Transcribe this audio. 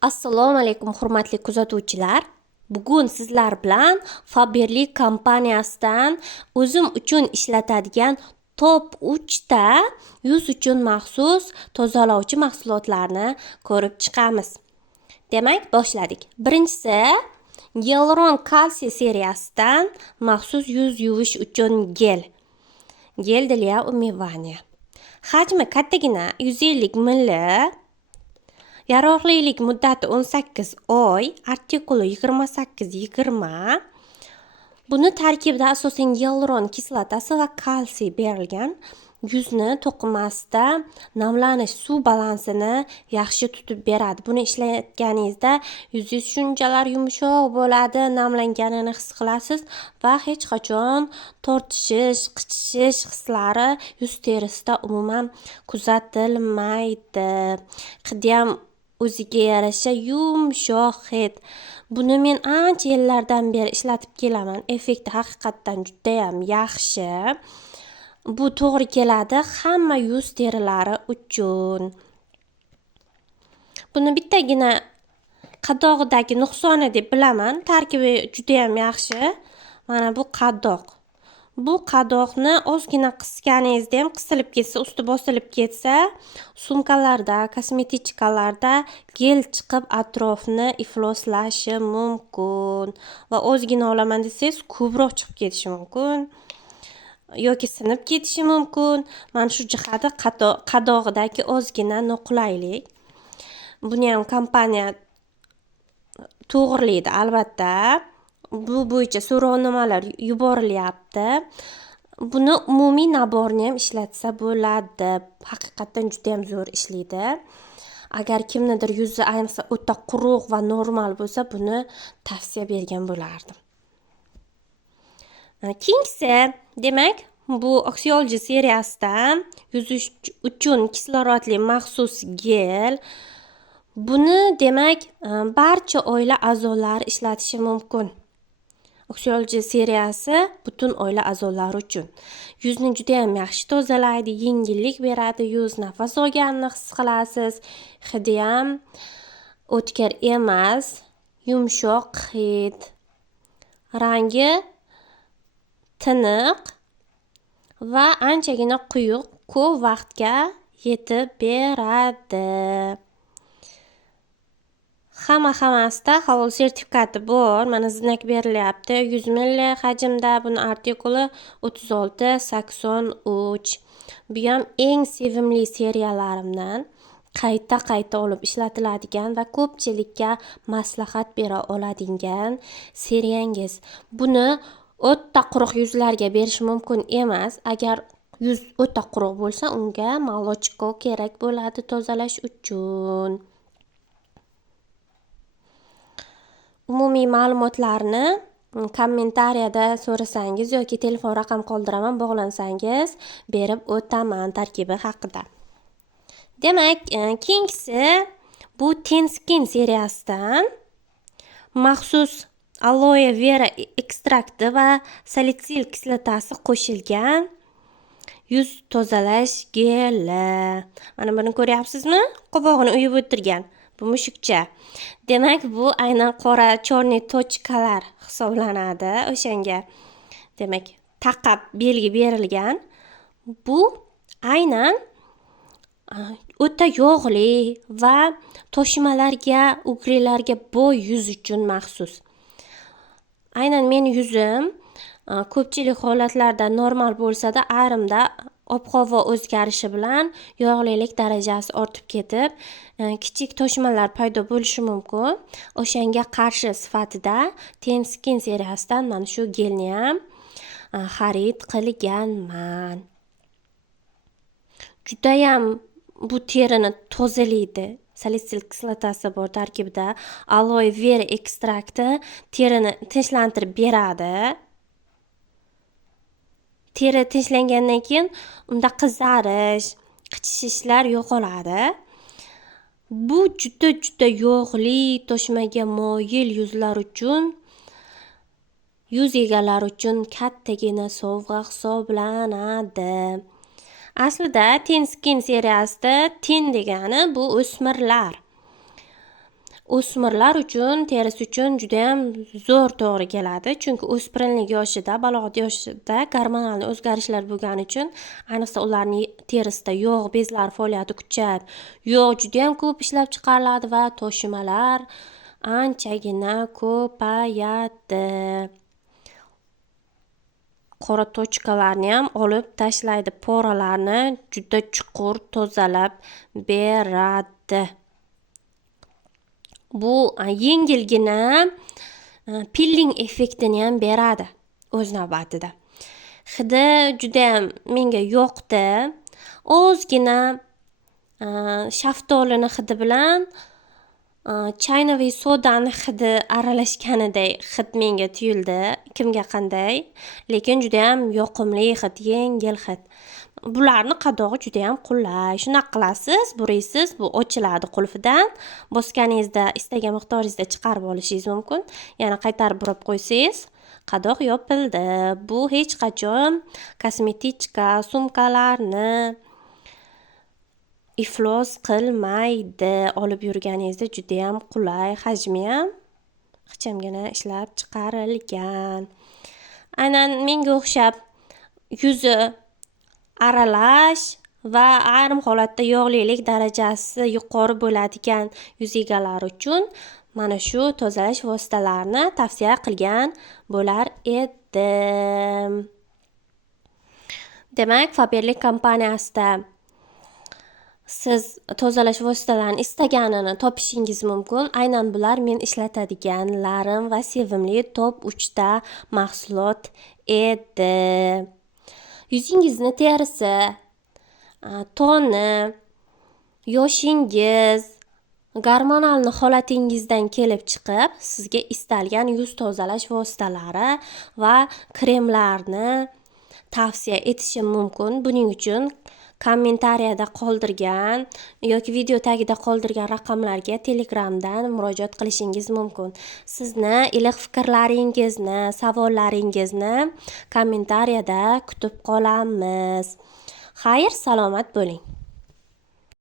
Assalomu alaykum hurmatli kuzatuvchilar. Bugun sizlar bilan Faberlic kompaniyasidan o'zim uchun ishlatadigan top 3 ta yuz uchun maxsus tozalovchi mahsulotlarni ko'rib chiqamiz. Demak, boshladik. Birinchisi Hyaluron kalsiy seriyasidan maxsus yuz yuvish uchun gel. Gel для умывания. Hajmi kattagina 150 ml. Yaroqlilik muddati 18 oy, artikuli 28-20. Buni tarkibida asosan gyaluron kislotasi va kalsiy berilgan. Yuzni to'qimasida namlanish suv balansini yaxshi tutib beradi. Buni ishlatganingizda yuzingiz shunchalar yumshoq bo'ladi, namlanganini his qilasiz va hech qachon tortishish, qichishish hislari yuz terisida umuman kuzatilmaydi. Hidi ham o'ziga yarasha yumshoq hid. Buni men ancha yillardan beri ishlatib kelaman. Effekti haqiqatdan juda ham yaxshi. Bu to'g'ri keladi hamma yuz terilari uchun. Buni bittagina qadog'idagi nuqsoni deb bilaman. Tarkibi juda ham yaxshi. Mana bu qadoq. Bu qadoqni ozgina qisganingizda ham qisilib ketsa, usti bosilib ketsa, sumkalarda, kosmetichkalarda gel chiqib atrofni ifloslashi mumkin va ozgina olaman desangiz ko'proq chiqib ketishi mumkin yoki sinib ketishi mumkin. Mana shu jihati qadog'idagi ozgina noqulaylik. Buni ham kompaniya to'g'rilaydi albatta. Bu bo'yicha so'rovnomalar yuborilyapti. Buni umumiy naborni ham ishlatsa bo'ladi. Haqiqatdan juda ham zo'r ishlaydi. Agar kimnidir yuzi ayniqsa o'ta quruq va normal bo'lsa, buni tavsiya bergan bo'lardim. Keyingisi, demak, bu Oxiology seriyasidan yuz uchun kislorodli maxsus gel. Buni demak, barcha oila a'zolari ishlatishi mumkin. Oxiology seriyasi butun oila a'zolari uchun. Yuzni juda ham yaxshi tozalaydi, yengillik beradi, yuz nafas olganini his qilasiz. Hidi ham o'tkir emas, yumshoq hid. Rangi tiniq va anchagina quyuq, ko'p vaqtga yetib beradi. Hammasida halol sertifikati bor. Mana znak berilyapti. 100 ml hajmda. Buni artikuli 36-83. Bu ham eng sevimli seriyalarimdan. Qayta olib ishlatiladigan va ko'pchilikka maslahat bera oladigan seriyangiz. Buni o'ta quruq yuzlarga berish mumkin emas. Agar yuz o'ta quruq bo'lsa, unga molochko kerak bo'ladi tozalash uchun. Umumiy ma'lumotlarni kommentariyada so'rasangiz yoki telefon raqam qoldiraman, bog'lansangiz berib o'taman tarkibi haqida. Demak, keyingisi bu Tenskin seriyasidan maxsus aloe vera ekstrakti va salitsil kislotasi qo'shilgan yuz tozalash geli. Mana buni ko'ryapsizmi? Qovog'ini uyib o'tirgan. Bu mushukcha. Demak, bu aynan qora chorniy tochkalar hisoblanadi. O'shanga demak, taqab belgi berilgan. Bu aynan o'ta yog'li va toshmalarga, ukrilarga boy yuz uchun maxsus. Aynan meni yuzim ko'pchilik holatlarda normal bo'lsa-da, ayrimda ob-havo o'zgarishi bilan yog'lilik darajasi ortib ketib, kichik toshmalar paydo bo'lishi mumkin. O'shanga qarshi sifatida Tenskin seriyasidan mana shu gelni ham xarid qilganman. Juda ham bu terini tozalaydi. Salitsil kislotasi bor tarkibida. Aloe vera ekstrakti terini tinchlantirib beradi. Teri tinchlangandan keyin unda qizarish, qichishishlar yo'qoladi. Bu juda yog'li, toshmaga moyil yuzlar uchun, yuz egalari uchun kattagina sovg'a hisoblanadi. Aslida Tenskin seriyasida ten degani bu o'smirlar. o'smirlar uchun, terisi uchun juda ham zo'r to'g'ri keladi. Chunki o'spirinlik yoshida, balog'at yoshida gormonal o'zgarishlar bo'lgani uchun, ayniqsa ularning terisida yog' bezlari faoliyati kuchayib, yog' juda ham ko'p ishlab chiqariladi va to'shimalar anchagina ko'payadi. Qora tochkalarni ham olib tashlaydi, poralarni juda chuqur tozalab beradi. Bu yengilgina pilling effektini ham beradi o'z navbatida. Hidi juda ham menga yoqdi. Ozgina shaftolini hidi bilan chaynaviy sodani hidi aralashganiday hid menga tuyuldi. Kimga qanday, lekin juda ham yoqimli hid, yengil hid. Bularni qadog'i juda ham qulay. Shunaqa qilasiz, buraysiz, bu ochiladi qulfidan. Bosganingizda istagan miqdoringizda chiqarib olishingiz mumkin. Yana qaytarib burab qo'ysangiz, qadoq yopildi. Bu hech qachon kosmetichka, sumkalarni iflos qilmaydi. Olib yurganingizda juda ham qulay, hajmi ham ixchamgina ishlab chiqarilgan. Aynan menga o'xshab yuzi aralash va ayrim holatda yog'lilik darajasi yuqori bo'ladigan yuz egalari uchun mana shu tozalash vositalarini tavsiya qilgan bo'lar edim. Demak, Faberlic kompaniyasida siz tozalash vositalarini istaganini topishingiz mumkin. Aynan bular men ishlatadiganlarim va sevimli top 3 ta mahsulot edi. Yuzingizni terisi, toni, yoshingiz, gormonal holatingizdan kelib chiqib, sizga istalgan yuz tozalash vositalari va kremlarni tavsiya etishim mumkin. Buning uchun kommentariyada qoldirgan yoki video tagida qoldirgan raqamlarga Telegramdan murojaat qilishingiz mumkin. Sizni iliq fikrlaringizni, savollaringizni kommentariyada kutib qolamiz. Xayr, salomat bo'ling.